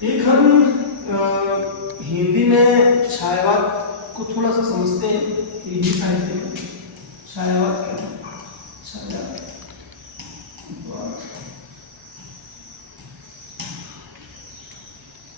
एक हम हिंदी में छायावाद को थोड़ा सा समझते हैं। हिंदी साहित्य में छायावाद क्या है? छायावाद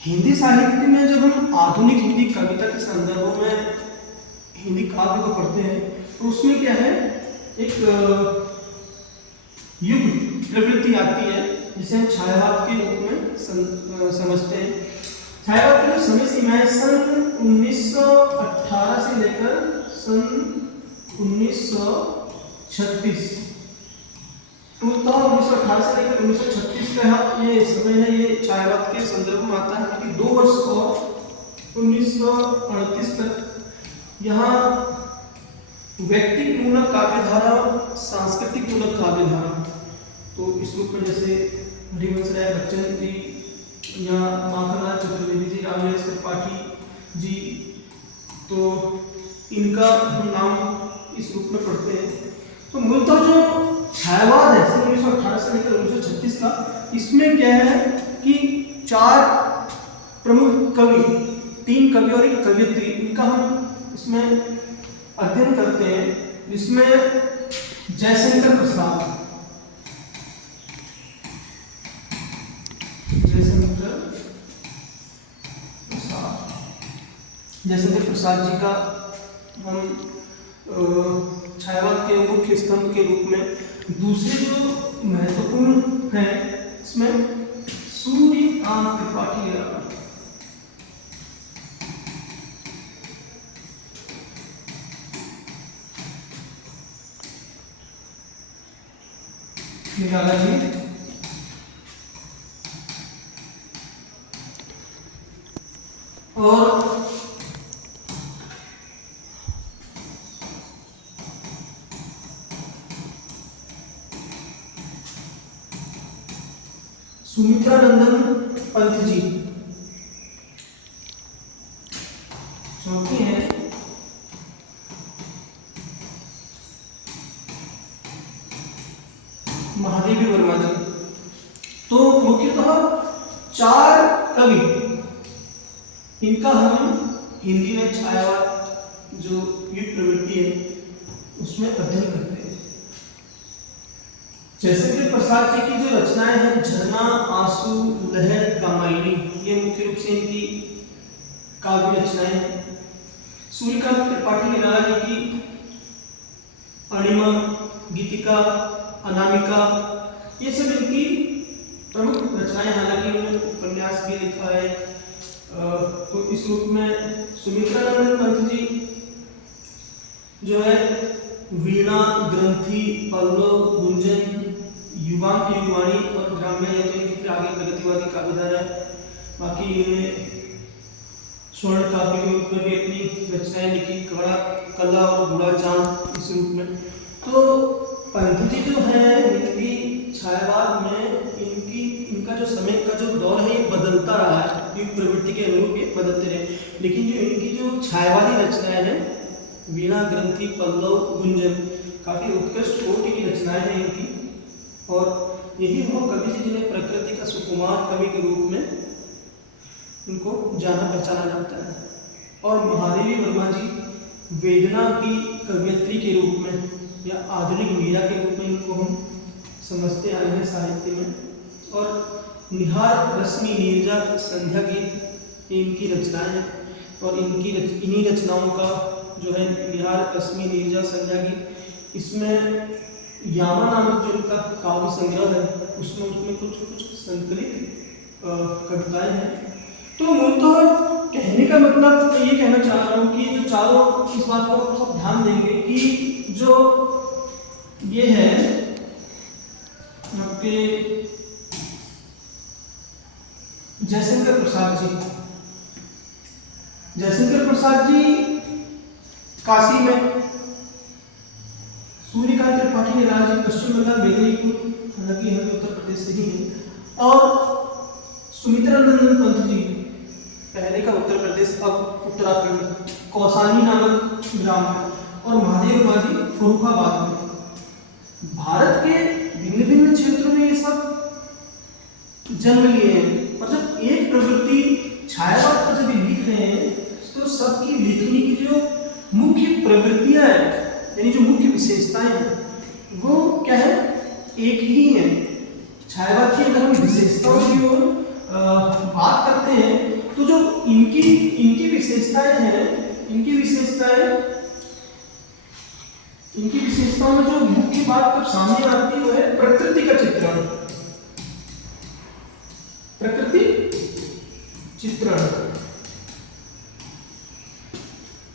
हिंदी साहित्य में जब हम आधुनिक हिंदी कविता के संदर्भों में हिंदी काव्य को पढ़ते हैं तो उसमें क्या है, एक युग प्रवृत्ति आती है जिसे हम छायावाद के रूप में समझते हैं। छायावाद की जो समय सीमा है सन 1918 से लेकर सन 1936 1918 से लेकर 1936 का ये समय है। ये छायावाद के संदर्भ में आता है क्योंकि 2 वर्ष और 1938 तक यहाँ व्यक्तिक मूलक काव्यधारा, सांस्कृतिक मूलक काव्यधारा, तो इस रूप में जैसे हरिवंश राय बच्चन जी या माखनलाल चतुर्वेदी जी, रामनिवास त्रिपाठी जी, तो इनका हम नाम इस रूप में पढ़ते हैं। तो मूलतः जो छायावाद है 1918 से लेकर 1936 का, इसमें क्या है कि 4 प्रमुख कवि, 3 कवि और 1 कवियत्री, इनका हम इसमें अध्ययन करते हैं। इसमें जयशंकर प्रसाद, जयशंकर प्रसाद जी का हम छायावाद के मुख्य स्तंभ के रूप में। दूसरे जो महत्वपूर्ण है इसमें सूर्यकांत त्रिपाठी निराला जी, और सुमित्रा नंदन पंत जी चौथी है। महादेवी वर्मा जी। तो मुख्यतः 4 कवि, इनका हम हिंदी में छायावाद जो युग प्रवृत्ति है उसमें अध्ययन करते हैं। जयशंकर प्रसाद जी की जो रचनाएं हैं, झरना, आंसू, लहर, कामायनी, ये मुख्य रूप से इनकी काव्य रचनाएं हैं। सूर्यकांत त्रिपाठी निराला जी की अणिमा, गीतिका, अनामिका, ये सब इनकी प्रमुख रचनाएं। हालांकि उन्होंने उपन्यास भी लिखा है। तो इस रूप में सुमित्रा नंदन पंत जी जो है वीणा, ग्रंथि, पल्लव, गुंजन, युवान की युवाणी और ग्राम्य है, तो इनकी फिर आगे प्रगतिवादी काव्यधारा है। बाकी इन्होंने स्वर्ण काव्य के रूप में भी अपनी रचनाएं लिखी, कला और बूढ़ा चांद, इस रूप में। तो पंत जी जो है इनकी छायावाद में इनका जो समय का जो दौर है ये बदलता रहा है, युग प्रवृत्ति के अनुरूप ये बदलते रहे। लेकिन जो इनकी जो छायावादी रचनाएं हैं, वीणा, ग्रंथि, पल्लव, गुंजन, काफी उत्कृष्ट कोटि की रचनाएं हैं इनकी। और यही वो कवि जी जिन्हें प्रकृति का सुकुमार कवि के रूप में इनको जाना पहचाना जाता है। और महादेवी वर्मा जी वेदना की कवियत्री के रूप में या आधुनिक मीरा के रूप में इनको हम समझते आए हैं साहित्य में। और निहार, रश्मि, नीरजा, संध्या गीत, इनकी रचनाएं हैं। और इन्हीं रचनाओं का जो है निहार, रश्मि, नीरजा, संध्या गीत, इसमें यामा नामक जो इनका काव्य संग्रह है उसमें कुछ संकलित कविताएं हैं। तो मूलतः कहने का मतलब मैं ये कहना चाह रहा हूँ कि जो चारों, इस बात को आप सब ध्यान देंगे कि जो ये है आपके जयशंकर प्रसाद जी काशी में, सूर्यकांत त्रिपाठी निराला जी पश्चिम बंगाल मेदिनीपुर, हालांकि हम उत्तर प्रदेश से ही हैं, और सुमित्रा नंदन पंत जी पहले का उत्तर प्रदेश, अब उत्तराखंड, कौसानी नामक ग्राम में, और महादेव वर्मा जी फर्रुखाबाद में। भारत के भिन्न भिन्न क्षेत्रों में ये सब जन्म लिए हैं। और जब एक प्रवृत्ति छायावाद पर जब ये लिख रहे हैं तो सबकी लिखने की जो मुख्य प्रवृत्तियां हैं यानी जो मुख्य विशेषताएं हैं वो क्या है, एक ही है। छायावाद की अगर हम विशेषताओं की ओर बात करते हैं तो जो इनकी विशेषताएं हैं, इनकी विशेषताओं में जो मुख्य बात जब सामने आती है वो है प्रकृति का चित्रण। प्रकृति चित्रण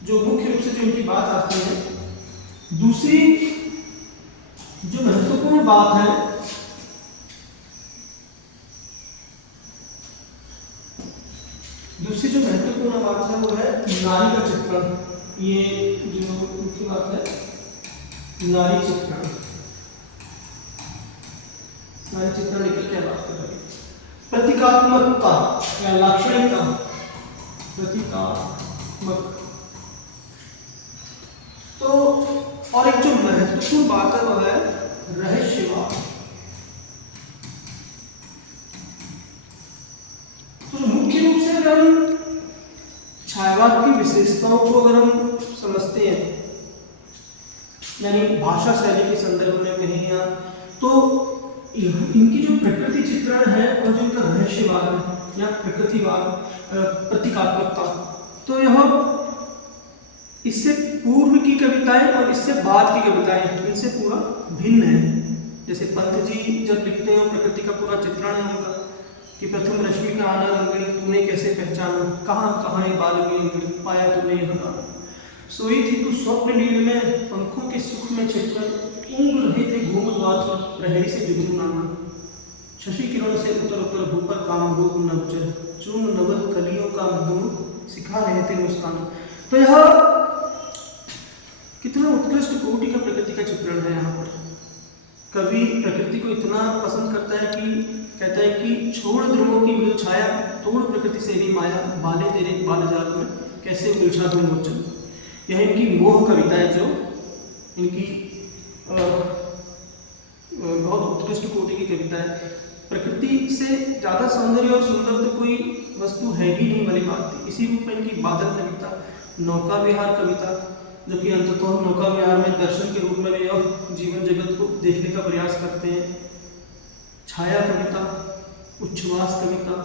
जो मुख्य रूप से जो इनकी बात आती है। दूसरी जो महत्वपूर्ण बात है वो है नारी का चित्रण। ये जो मुख्य बात है नारी चित्रण। नारी चित्रण लेकर क्या बात कर रहे हैं, प्रतीकात्मकता या लाक्षणिकता, प्रतीकात्मक। तो और एक जो महत्वपूर्ण बात है वह है रहस्यवाद। तो मुख्य रूप से अगर हम छायावाद की विशेषताओं को अगर हम समझते हैं यानी भाषा शैली के संदर्भ में कहें या तो इनकी जो प्रकृति चित्रण है और जो इनका रहस्यवाद है या प्रकृतिवाद, प्रतीकात्मकता, तो यह इससे पूर्व की कविताएं और इससे बाद की कविताएं इनसे पूरा भिन्न है। जैसे पंत जी जब लिखते हैं प्रकृति का पूरा चित्रण है उनका कि प्रथम रश्मि का आना रंगणी तूने कैसे पहचाना, कहाँ कहाँ बाल रंगणी पाया तूने यहाँ, सोई थी तू स्वप्न नींद में पंखों के सुख में छिपकर ऊँग रहे थे घूम द्वार पर प्रहरी से जुगनू नाना, शशि किरण से उतर उतर भूपर काम रोग नवचर चूर्ण नवल कलियों का मधुमुख सिखा रहे थे मुस्कान। तो यह कितना उत्कृष्ट कोटि का प्रकृति का चित्रण है। यहाँ पर कवि प्रकृति को इतना पसंद करता है कि कहता है कि छोड़ ध्रुवों की मृदु छाया तोड़ प्रकृति से भी माया बाले तेरे बाल जाल में कैसे उलझा दूं मोचन। यह इनकी मोह कविता है जो इनकी बहुत उत्कृष्ट कोटि की कविता है। प्रकृति से ज़्यादा सौंदर्य और सुंदर तो कोई वस्तु है ही नहीं वाली बात थी। इसी रूप में इनकी बादल कविता, नौका विहार कविता जो कि अंततः नौका विहार में दर्शन के रूप में वे जीवन जगत को देखने का प्रयास करते हैं, छाया कविता, उच्छ्वास कविता,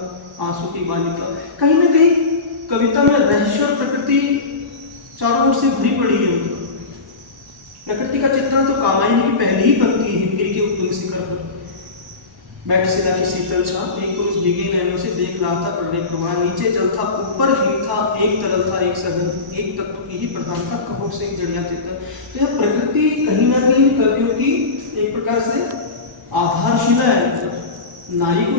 आंसू की बालिका, कहीं ना कहीं कविता में रहस्य और प्रकृति चारों ओर से भरी पड़ी है। प्रकृति का चित्रण तो कामायनी की पहले ही बनती है। हिमगिरी के उत्तुंग शिखर पर बैठ शिला की शीतल छाप, एक पुरुष भीगे नैनों से देख रहा था प्रलय प्रवाह, नीचे जल था ऊपर हिम था, एक तरल था एक सघन, एक तत्व की ही प्रधानता कहो से जड़िया चेतन। तो यह प्रकृति कहीं ना कहीं कवियों की एक प्रकार से आधारशिला है। नारी को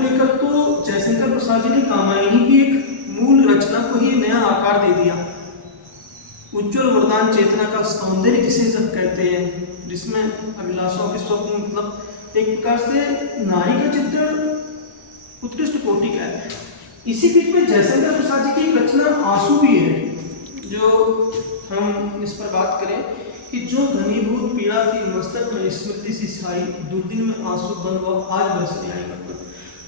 लेकर तो जयशंकर प्रसाद जी ने कामायनी की एक मूल रचना को ही नया आकार दे दिया। उज्ज्वल वरदान चेतना का सौंदर्य जिसे सब कहते हैं, जिसमें अभिलाषाओं के स्वप्न, मतलब एक प्रकार से नारी का चित्रण उत्कृष्ट कोटि का है। इसी बीच में जयशंकर प्रसाद जी की एक रचना आंसू भी है, जो हम इस पर बात करें कि जो घनीभूत पीड़ा थी मस्तक में स्मृति सी छाई, दुर्दिन में आंसू बन वह आज बरसने आई।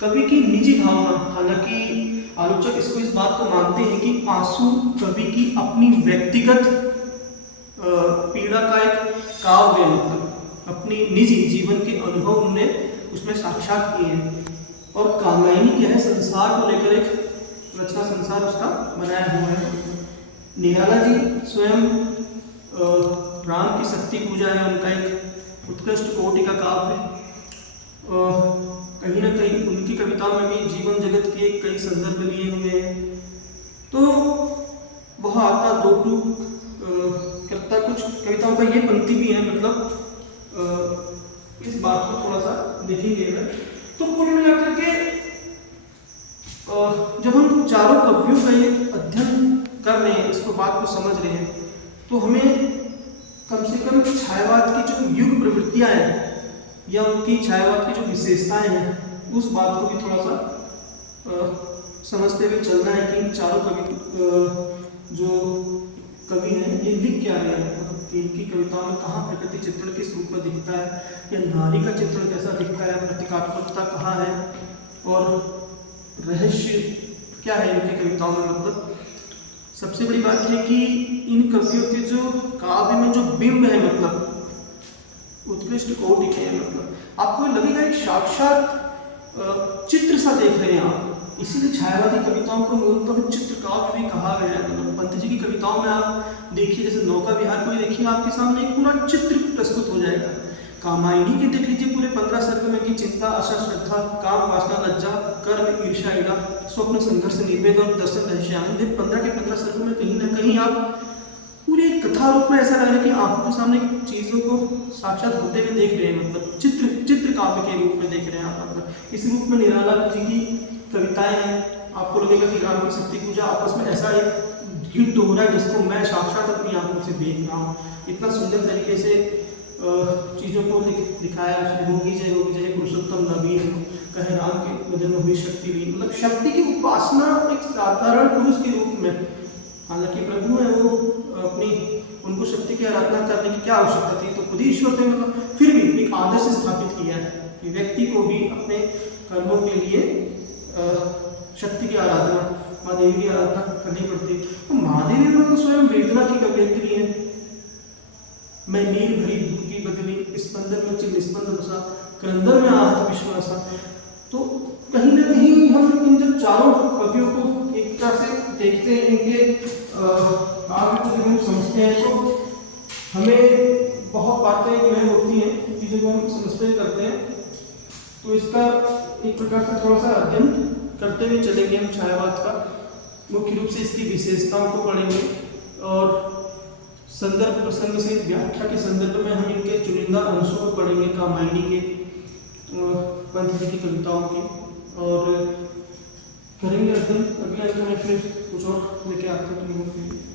कवि की निजी भावना, हालांकि आलोचक इसको इस बात को मानते हैं कि आंसू कवि की अपनी व्यक्तिगत पीड़ा का एक काव्य, मतलब अपनी निजी जीवन के अनुभव उन्होंने उसमें साक्षात किए हैं। और कामायनी क्या है, संसार को लेकर एक रचना संसार उसका बनाया हुआ है। निराला जी स्वयं राम की शक्ति पूजा है उनका एक उत्कृष्ट कोटि का काव्य। कहीं ना कहीं उनकी कविताओं में भी जीवन जगत के कई संदर्भ लिए हुए हैं। तो वह आता दो टूक करता, कुछ कविताओं का ये पंक्ति भी है, मतलब इस बात को थोड़ा सा देखेंगे। तो कुल मिलाकर के जब हम चारों कवियों का ये अध्ययन कर रहे हैं, इसको बात को समझ रहे हैं, तो हमें कम से कम छायावाद की जो युग प्रवृत्तियां हैं या उनकी छायावाद की जो विशेषताएं हैं उस बात को भी थोड़ा सा समझते हुए चलना है कि इन चारों कवि जो कवि हैं ये लिख क्या रहे हैं। कि इनकी कविताओं में कहाँ प्रकृति चित्रण किस रूप में दिखता है, या नारी का चित्रण कैसा दिखता है, प्रतीकात्मकता कहाँ है, और रहस्य क्या है इनकी कविताओं में। मतलब सबसे बड़ी बात है कि इन कवियों के जो काव्य में जो बिंब है, मतलब उत्कृष्ट कोटि के हैं। मतलब आपको लगेगा एक साक्षात चित्र सा देख रहे हैं आप। इसीलिए छायावादी कविताओं को मूलतः चित्र काव्य भी कहा गया है। मतलब पंत जी की कविताओं में आप देखिए, जैसे नौका विहार को ही देखिए, आपके सामने एक पूरा चित्र प्रस्तुत हो जाएगा। कामायनी के देख लीजिए, पूरे 15 सर्ग में कि चिंता, आशा, श्रद्धा, काम, वासना, लज्जा, कर्म, ईर्ष्या, ईड़ा, स्वप्न, संघर्ष, निर्वेद और दर्शन, रहस्य, आनंद, 15 के 15 सर्ग में कहीं ना कहीं आप पूरे कथा रूप में ऐसा लग रहा है कि आंखों के सामने चीजों को साक्षात होते हुए देख रहे हैं। मतलब चित्र काव्य के रूप में देख रहे हैं आप। मतलब इस रूप में निराला जी की कविताएं हैं। आपको लगेगा कि राम की शक्ति पूजा आपस में ऐसा एक युद्ध हो रहा है जिसको मैं साक्षात अपनी आंखों से देख रहा हूँ। इतना सुंदर तरीके से चीज़ों को दिखाया उसने। रोगी जय पुरुषोत्तम नवीन कहे राम के वजन में हुई शक्ति भी। मतलब शक्ति की उपासना एक साधारण पुरुष के रूप में, हालांकि प्रभु है वो अपनी उनको शक्ति की आराधना करने की क्या आवश्यकता थी, तो खुद ही ईश्वर थे। मतलब फिर भी एक आदर्श स्थापित किया है कि व्यक्ति को भी अपने कर्मों के लिए शक्ति की आराधना, माँ देवी की आराधना करनी पड़ती है। तो महादेवी में तो स्वयं वेदना की कवियत्री है। मैं नीर भरी दुख की बदली, स्पंदन में चिन्ह स्पंद बसा, क्रंदन में आहत विश्वासा। तो कहीं ना कहीं हम इन जब चारों कवियों को एक तरह से देखते हैं, इनके काव्य को जब हम समझते हैं, तो हमें बहुत बातें जो है होती हैं, चीज़ों को हम समझते करते हैं। तो इसका एक प्रकार से थोड़ा सा अध्ययन करते हुए चलेंगे हम छायावाद का। मुख्य रूप से इसकी विशेषताओं को पढ़ेंगे और संदर्भ प्रसंग से व्याख्या के संदर्भ में हम इनके चुनिंदा अंशों को पढ़ेंगे, कामायनी के, पंत जी की कविताओं के, और करेंगे अध्ययन। अगले अंक में फिर कुछ और लेके आते हैं।